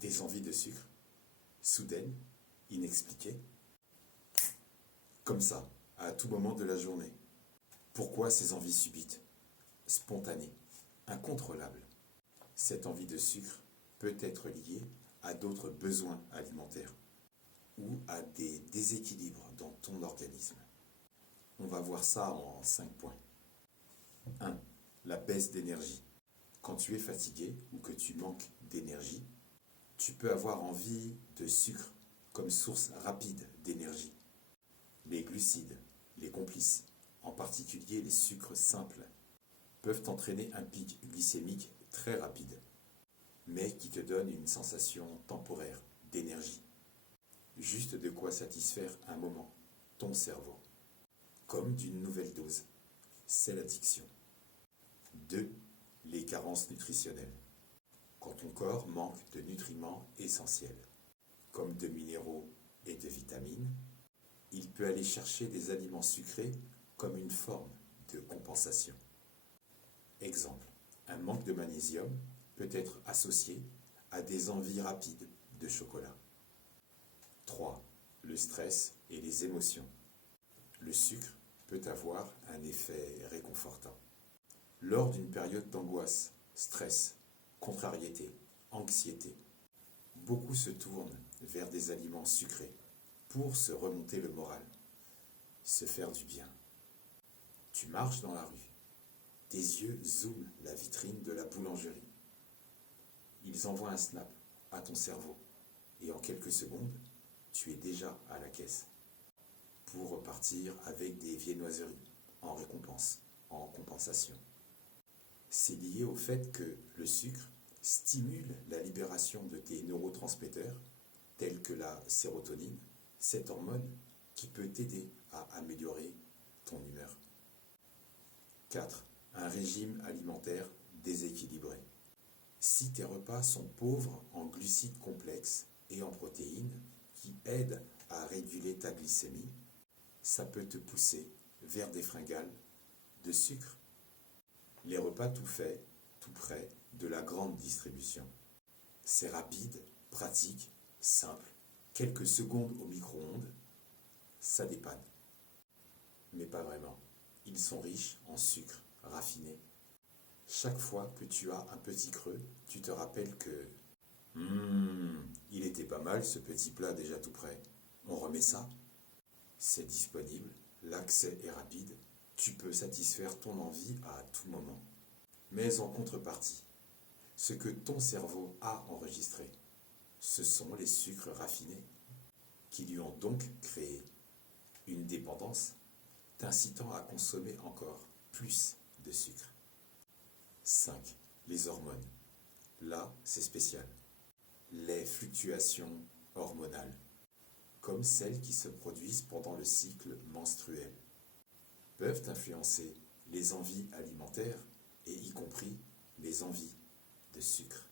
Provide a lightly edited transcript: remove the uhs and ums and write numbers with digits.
Des envies de sucre, soudaines, inexpliquées, comme ça, à tout moment de la journée. Pourquoi ces envies subites, spontanées, incontrôlables? Cette envie de sucre peut être liée à d'autres besoins alimentaires ou à des déséquilibres dans ton organisme. On va voir ça en 5 points. 1. La baisse d'énergie. Quand tu es fatigué ou que tu manques d'énergie, tu peux avoir envie de sucre comme source rapide d'énergie. Les glucides, les complices, en particulier les sucres simples, peuvent entraîner un pic glycémique très rapide, mais qui te donne une sensation temporaire d'énergie. Juste de quoi satisfaire un moment ton cerveau, comme d'une nouvelle dose. C'est l'addiction. 2. Les carences nutritionnelles. Quand ton corps manque de nutriments essentiels, comme de minéraux et de vitamines, il peut aller chercher des aliments sucrés comme une forme de compensation. Exemple, un manque de magnésium peut être associé à des envies rapides de chocolat. 3. Le stress et les émotions. Le sucre peut avoir un effet réconfortant. Lors d'une période d'angoisse, stress, contrariété, anxiété, beaucoup se tournent vers des aliments sucrés pour se remonter le moral, se faire du bien. Tu marches dans la rue, tes yeux zooment la vitrine de la boulangerie. Ils envoient un snap à ton cerveau et en quelques secondes, tu es déjà à la caisse pour repartir avec des viennoiseries en récompense, en compensation. C'est lié au fait que le sucre stimule la libération de tes neurotransmetteurs tels que la sérotonine, cette hormone qui peut t'aider à améliorer ton humeur. 4. Un régime alimentaire déséquilibré. Si tes repas sont pauvres en glucides complexes et en protéines qui aident à réguler ta glycémie, ça peut te pousser vers des fringales de sucre. Les repas tout faits, tout prêts, de la grande distribution. C'est rapide, pratique, simple, quelques secondes au micro-ondes, ça dépanne. Mais pas vraiment. Ils sont riches en sucre raffiné. Chaque fois que tu as un petit creux, tu te rappelles que il était pas mal ce petit plat déjà tout prêt. On remet ça. C'est disponible, l'accès est rapide, tu peux satisfaire ton envie à tout moment. Mais en contrepartie, ce que ton cerveau a enregistré, ce sont les sucres raffinés, qui lui ont donc créé une dépendance, t'incitant à consommer encore plus de sucre. 5. Les hormones. Là, c'est spécial. Les fluctuations hormonales, comme celles qui se produisent pendant le cycle menstruel, peuvent influencer les envies alimentaires et y compris les envies de sucre.